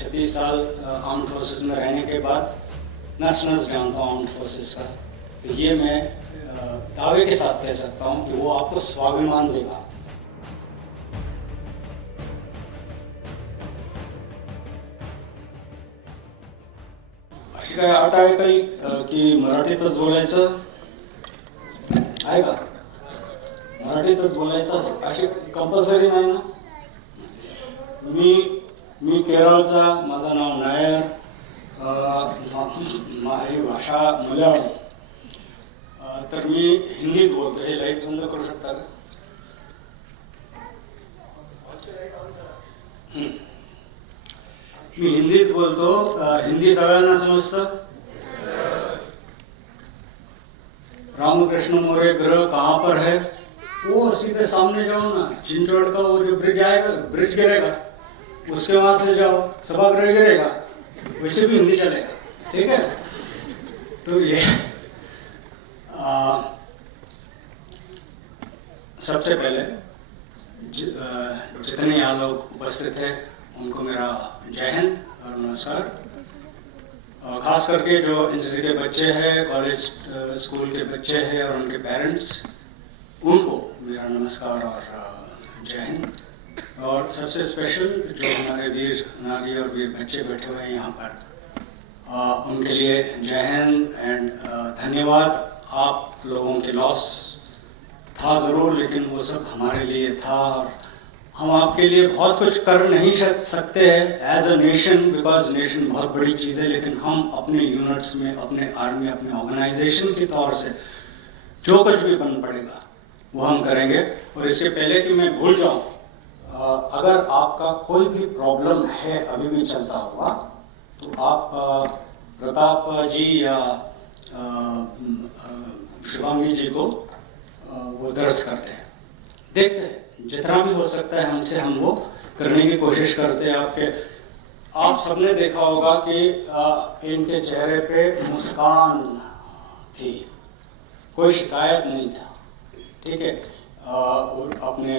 36 साल armed forces में रहने के बाद नस नस जानता हूँ आर्म्ड फोर्सेस का, तो ये मैं दावे के साथ कह सकता हूँ कि वो आपको स्वाभिमान देगा। अशी काय अट आहे काही की मराठीतच बोलायचं आहे का? मराठीतच बोलायचं अशी कंपल्सरी नाही ना? मी केरळचा, माझं नाव नायर, माझी भाषा मल्याळम, तर मी हिंदीत बोलतो. हे लाईट बंद करू शकता का? मी हिंदीत बोलतो. हिंदी सगळ्यांना समजतं? रामकृष्ण मोरे ग्रह कहाँ पर है? वो सीधे सामने जाओ ना, चिंचोड़ का वो जो ब्रिज आएगा, ब्रिज गिरेगा, उसके वहां से जाओ, सभागृह गिरेगा, वैसे भी हिंदी चलेगा, ठीक है? तो ये सबसे पहले जितने यहाँ लोग उपस्थित थे उनको मेरा जय हिंद और नमस्कार। खास करके जो एनसीसी के बच्चे हैं, कॉलेज स्कूल के बच्चे हैं और उनके पेरेंट्स, उनको मेरा नमस्कार और जय हिंद। और सबसे स्पेशल जो हमारे वीर नारी और वीर बच्चे बैठे हुए हैं यहाँ पर, उनके लिए जय हिंद एंड धन्यवाद। आप लोगों की लॉस था ज़रूर, लेकिन वो सब हमारे लिए था और हम आपके लिए बहुत कुछ कर नहीं सकते हैं as a nation, because nation बहुत बड़ी चीज़ है, लेकिन हम अपने यूनिट्स में, अपने आर्मी, अपने ऑर्गेनाइजेशन के तौर से जो कुछ भी बन पड़ेगा वो हम करेंगे। और इसके पहले कि मैं भूल जाऊं, अगर आपका कोई भी प्रॉब्लम है अभी भी चलता हुआ, तो आप प्रताप जी या शिवांगी जी को वो दर्ज करते हैं, देखते हैं, जितना भी हो सकता है हमसे हम वो करने की कोशिश करते हैं। आप सबने देखा होगा कि इनके चेहरे पे मुस्कान थी, कोई शिकायत नहीं था, ठीक है? अपने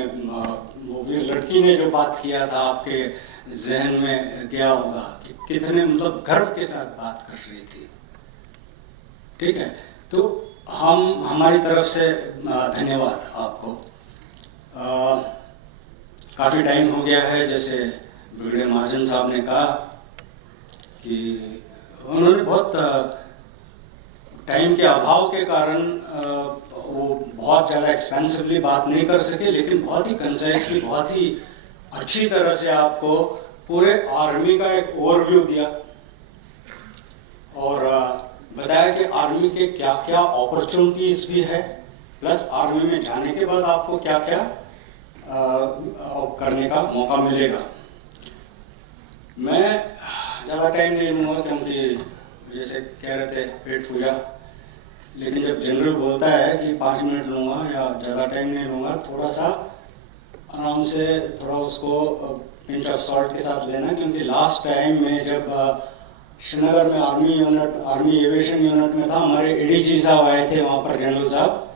वो वीर लड़की ने जो बात किया था, आपके जहन में गया होगा कि कितने मतलब गर्व के साथ बात कर रही थी, ठीक है? तो हमारी तरफ से धन्यवाद आपको। काफ़ी टाइम हो गया है, जैसे ब्रिगेडियर महाजन साहब ने कहा कि उन्होंने बहुत टाइम के अभाव के कारण वो बहुत ज़्यादा एक्सपेंसिवली बात नहीं कर सके, लेकिन बहुत ही कंसाइसली, बहुत ही अच्छी तरह से आपको पूरे आर्मी का एक ओवरव्यू दिया और बताया कि आर्मी के क्या क्या अपॉर्चुनिटीज़ भी है, प्लस आर्मी में जाने के बाद आपको क्या क्या करने का मौका मिलेगा। मैं ज़्यादा टाइम नहीं लूँगा क्योंकि जैसे कह रहे थे पेट पूजा, लेकिन जब जनरल बोलता है कि 5 मिनट लूँगा या ज़्यादा टाइम नहीं लूँगा, थोड़ा सा आराम से, थोड़ा उसको पिंच ऑफ सॉल्ट के साथ लेना, क्योंकि लास्ट टाइम में जब श्रीनगर में आर्मी एविएशन यूनिट में था, हमारे एडीजी साहब आए थे वहाँ पर, जनरल साहब,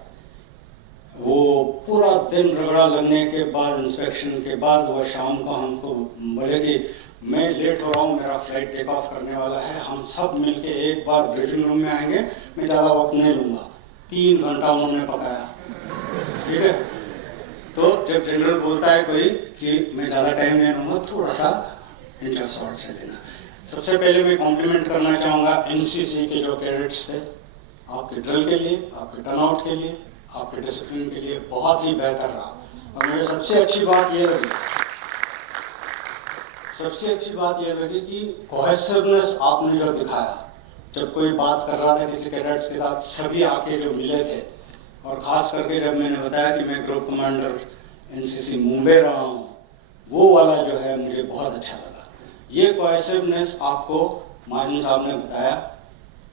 वो पूरा दिन रगड़ा लगने के बाद, इंस्पेक्शन के बाद, वो शाम को हमको बोले कि मैं लेट हो रहा हूँ, मेरा फ्लाइट टेक ऑफ करने वाला है, हम सब मिलके एक बार ब्रीफिंग रूम में आएंगे, मैं ज़्यादा वक्त नहीं लूँगा। 3 घंटा उन्होंने पकाया, ठीक है? तो जब जनरल बोलता है कोई कि मैं ज़्यादा टाइम नहीं लूँगा, थोड़ा सा पिंच ऑफ सॉल्ट से लेना। सबसे पहले मैं कॉम्प्लीमेंट करना चाहूँगा एनसीसी के जो कैडेट्स थे, आपके ड्रिल के लिए, आपके टर्नआउट के लिए, आपके डिसिप्लिन के लिए बहुत ही बेहतर रहा। और मुझे सबसे अच्छी बात ये लगी कि कोहेसिवनेस आपने जो दिखाया, जब कोई बात कर रहा था किसी कैडेट्स के साथ, सभी आके जो मिले थे, और ख़ास करके जब मैंने बताया कि मैं ग्रुप कमांडर एनसीसी मुंबई रहा हूँ, वो वाला जो है मुझे बहुत अच्छा लगा। ये कोहेसिवनेस आपको महाजन साहब ने बताया,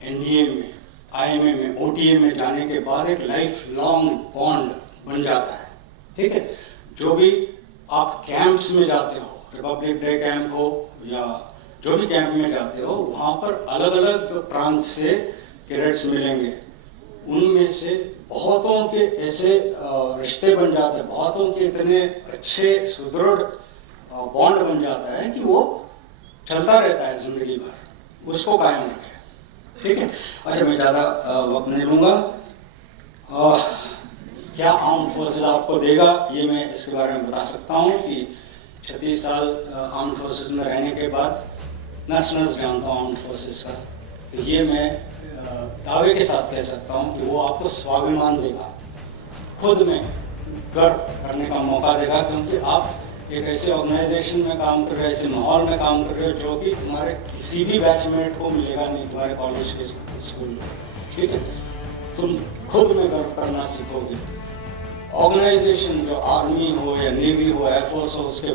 एनडीए में, आईएमए में, ओटीए में जाने के बाद एक लाइफ लॉन्ग बॉन्ड बन जाता है, ठीक है? जो भी आप कैंप्स में जाते हो, रिपब्लिक डे कैंप हो या जो भी कैंप में जाते हो, वहाँ पर अलग अलग प्रांत से कैडेट्स मिलेंगे, उनमें से बहुतों के ऐसे रिश्ते बन जाते हैं, बहुतों के इतने अच्छे सुदृढ़ बॉन्ड बन जाता है कि वो चलता रहता है जिंदगी भर, उसको कायम रखें, ठीक है। अच्छा, मैं ज़्यादा वक्त नहीं लूँगा। क्या आर्म फोर्सेस आपको देगा, ये मैं इसके बारे में बता सकता हूँ कि 36 साल आर्म फोर्सेस में रहने के बाद नस नस जानता हूँ आर्म फोर्सेस का, तो ये मैं दावे के साथ कह सकता हूँ कि वो आपको स्वाभिमान देगा, खुद में गर्व करने का मौका देगा, क्योंकि आप एक ऐसे ऑर्गेनाइजेशन में काम कर रहे हो, ऐसे माहौल में काम कर रहे हो जो कि तुम्हारे किसी भी बैचमेट को मिलेगा नहीं तुम्हारे कॉलेज के स्कूल में, ठीक है। तुम खुद में गर्व करना सीखोगे। ऑर्गेनाइजेशन जो आर्मी हो या नेवी हो, एयरफोर्स हो, उसके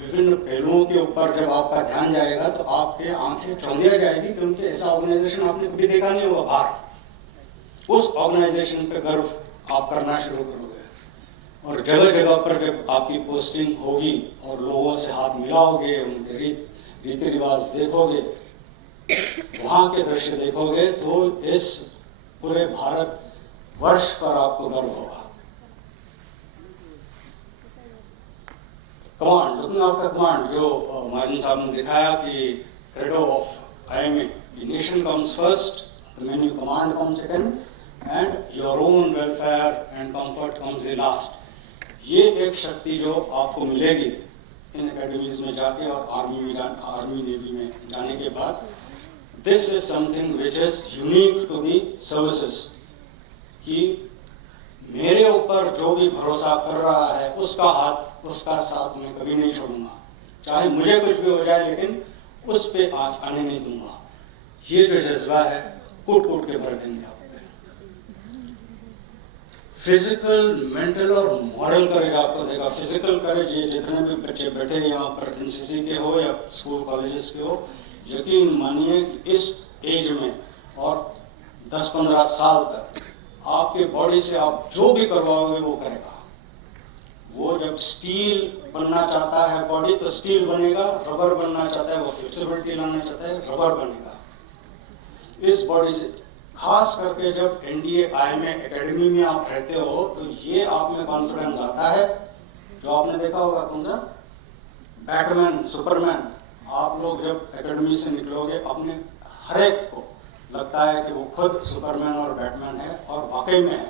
विभिन्न पहलुओं के ऊपर जब आपका ध्यान जाएगा तो आपके आंखें चौंधिया जाएगी, क्योंकि ऐसा ऑर्गेनाइजेशन आपने कभी देखा नहीं होगा बाहर। उस ऑर्गेनाइजेशन पे गर्व आप करना शुरू करोगे, और जगह जगह पर जब आपकी पोस्टिंग होगी और लोगों से हाथ मिलाओगे, उनके रीति रिवाज देखोगे, वहाँ के दृश्य देखोगे, तो इस पूरे भारत वर्ष पर आपको गर्व होगा। कमांड, लुकिंग आफ्टर कमांड, जो महाजन साहब ने दिखाया कि credo of IMA, nation comes first, the main you command comes second, and your own welfare and comfort comes the last. ये एक शक्ति जो आपको मिलेगी इन एकेडमीज में जाके और आर्मी नेवी में जाने के बाद, this is something which is unique to the services, कि मेरे ऊपर जो भी भरोसा कर रहा है उसका हाथ, उसका साथ मैं कभी नहीं छोड़ूंगा, चाहे मुझे कुछ भी हो जाए, लेकिन उस पे आज आने नहीं दूंगा। ये जो जज्बा है कूट कूट के भर देंगे आप। फिजिकल, मेंटल और मॉरल करेज आपको देगा। फिजिकल करेज, ये जितने भी बच्चे बैठे यहाँ पर NCC के हो या स्कूल कॉलेजेस के हो, यकीन मानिए कि इस एज में और 10-15 साल तक आपके बॉडी से आप जो भी करवाओगे वो करेगा। वो जब स्टील बनना चाहता है बॉडी तो स्टील बनेगा, रबर बनना चाहता है, वो फ्लेक्सिबिलिटी लाना चाहता है, रबर बनेगा। इस बॉडी से खास करके जब NDA IMA एकेडमी में आप रहते हो तो ये आप में कॉन्फिडेंस आता है, जो आपने देखा होगा कौन सा बैटमैन, सुपरमैन, आप लोग जब एकेडमी से निकलोगे अपने हर एक को लगता है कि वो खुद सुपरमैन और बैटमैन है, और वाकई में है,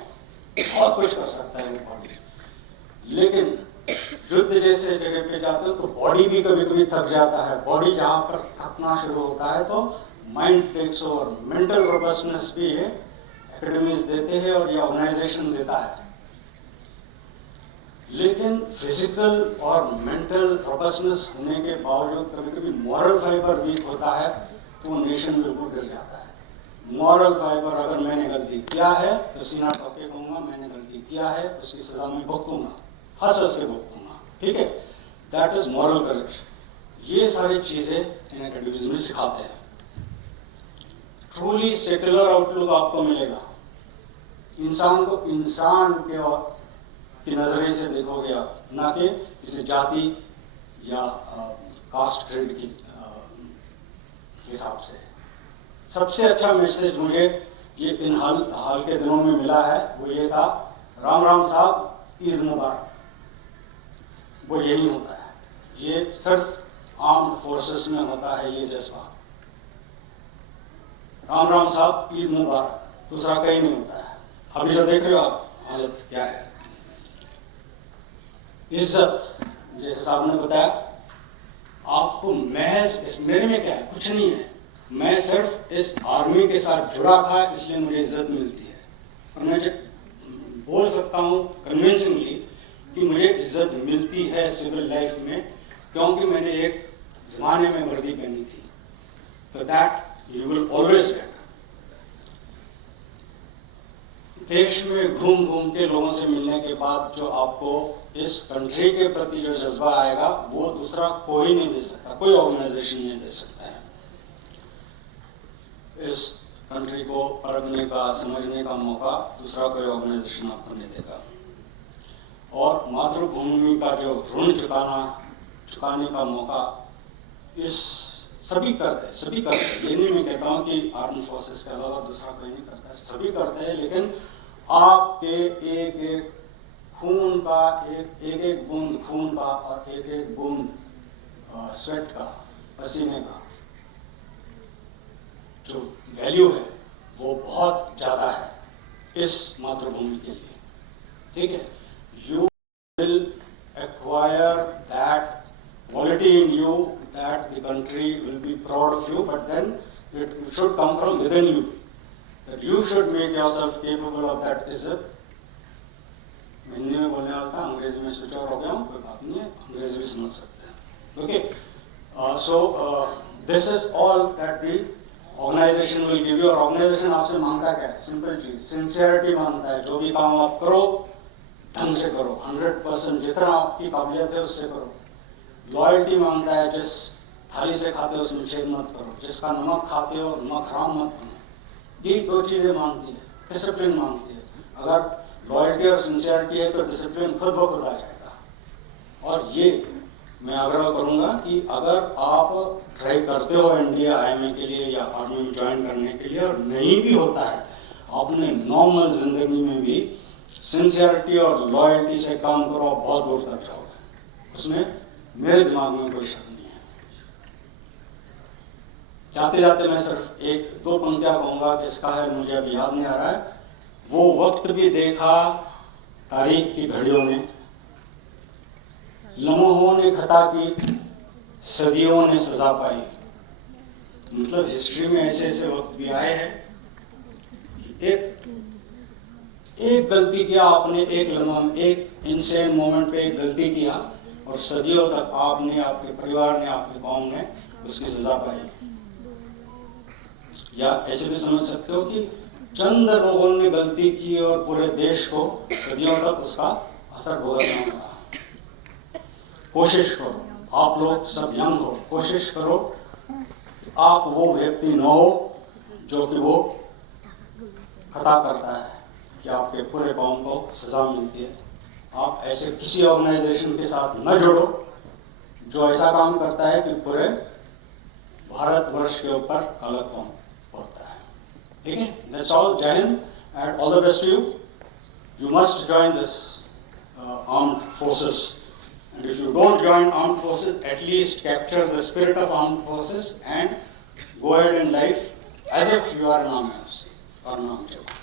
बहुत कुछ कर सकता है वो बॉडी। लेकिन युद्ध जैसे जगह पे जाते हो तो बॉडी भी कभी कभी थक जाता है। बॉडी जहाँ पर थकना शुरू होता है तो mind takes over. Mental robustness भी एकेडमीज देते हैं और ये ऑर्गेनाइजेशन देता है, लेकिन फिजिकल और मेंटल रोबस्टनेस होने के बावजूद कभी कभी मॉरल फाइबर वीक होता है तो वो नेशन बिल्कुल गिर जाता है। मॉरल फाइबर, अगर मैंने गलती किया है तो सीना ठोक के कहूँगा मैंने गलती किया है, उसकी सजा मैं भुगतूंगा, हंस हंस के भुगतूंगा, ठीक है। That is moral courage. ये सारी चीजें इन एकेडमीज में सिखाते हैं। ट्रूली सेकुलर आउटलुक आपको मिलेगा। इंसान को इंसान की नजरिए से देखोगे आप, ना कि किसी जाति या कास्ट क्रेड की हिसाब से। सबसे अच्छा मैसेज मुझे ये इन हाल के दिनों में मिला है वो ये था, राम राम साहब, ईद मुबारक। वो यही होता है, ये सिर्फ आर्म्ड फोर्सेस में होता है ये जज्बा। राम राम साहब, ईद मुबारक, दूसरा कहीं नहीं होता है। अभी जो देख रहे हो आप हालत क्या है। इज्जत, जैसे साहब ने बताया, आपको महज मेरे में क्या है, कुछ नहीं है, मैं सिर्फ इस आर्मी के साथ जुड़ा था इसलिए मुझे इज्जत मिलती है। और मैं बोल सकता हूँ कन्विंसिंगली कि मुझे इज्जत मिलती है सिविल लाइफ में, क्योंकि मैंने एक जमाने में वर्दी पहनी थी। तो that you will always get. देश में घूम घूम के लोगों से मिलने के बाद जो आपको इस कंट्री के प्रति जो जज्बा आएगा वो दूसरा कोई नहीं दे सकता, कोई ऑर्गेनाइजेशन नहीं दे सकता है। इस कंट्री को परखने का, समझने का मौका दूसरा कोई ऑर्गेनाइजेशन आपको नहीं देगा। और मातृभूमि का जो ऋण चुकाने का मौका इस सभी करते हैं। ये नहीं मैं कहता हूँ कि आर्म फोर्सेस के अलावा दूसरा कोई नहीं करता, सभी करते हैं। लेकिन आपके एक एक खून का, एक एक बूंद खून का और एक एक बूंद स्वेट का, पसीने का जो वैल्यू है वो बहुत ज़्यादा है इस मातृभूमि के लिए, ठीक है। You will acquire that quality in you that the country will be proud of you, but then it should come from within you, that you should make yourself capable of that izzat. Hindi में बोलने वाला था, अंग्रेजी में switch over हो गया हूँ, कोई बात नहीं है, अंग्रेजी भी समझ सकते हैं। Okay, so this is all that the organisation will give you. और ऑर्गेनाइजेशन आपसे मांगता क्या है? सिंपल चीज, सिंसियरिटी मांगता है। जो भी काम आप करो ढंग से करो, 100%, जितना आपकी काबिलियत है उससे करो। लॉयल्टी मांगता है, जिस थाली से खाते हो उसमें छेद मत करो, जिसका नमक खाते हो नमक हराम मत बनो। ये दो चीज़ें मांगती है। डिसिप्लिन मांगती है। अगर लॉयल्टी और सिंसियरिटी है तो डिसिप्लिन खुद ब खुद आ जाएगा। और ये मैं आग्रह करूँगा कि अगर आप ट्राई करते हो एनडीए आईएमए के लिए या आर्मी में ज्वाइन करने के लिए और नहीं भी होता है, आपने नॉर्मल जिंदगी में भी सिंसियरिटी और लॉयल्टी से काम करो, आप बहुत दूर तक जाओगे। उसमें मेरे दिमाग में कोई शक नहीं है। जाते जाते मैं सिर्फ एक दो पंक्तियां कहूँगा, किसका है मुझे अभी याद नहीं आ रहा है। वो वक्त भी देखा तारीख की घड़ियों ने, लम्हों ने खता की, सदियों ने सजा पाई। मतलब हिस्ट्री में ऐसे ऐसे वक्त भी आए हैं कि एक गलती किया आपने, एक लम्हा में, एक इंसेन मोमेंट पे एक गलती किया और सदियों तक आपने, आपके परिवार ने, आपके कौम ने उसकी सजा पाई। या ऐसे भी समझ सकते हो कि चंद लोगों ने गलती की और पूरे देश को सदियों तक उसका असर भुगतना पड़ा। कोशिश करो, आप लोग सब यंग हो, कोशिश करो कि आप वो व्यक्ति न हो जो कि वो खता करता है कि आपके पूरे कौम को सजा मिलती है। आप ऐसे किसी ऑर्गेनाइजेशन के साथ न जुड़ो जो ऐसा काम करता है कि पूरे भारतवर्ष के ऊपर अलग कौम होता है। ठीक है, that's all. Jai Hind and all the best to you. You must join this armed forces, and if you don't join armed forces, at least capture the spirit of armed forces and go ahead in life as if you are an armed officer or an armed general.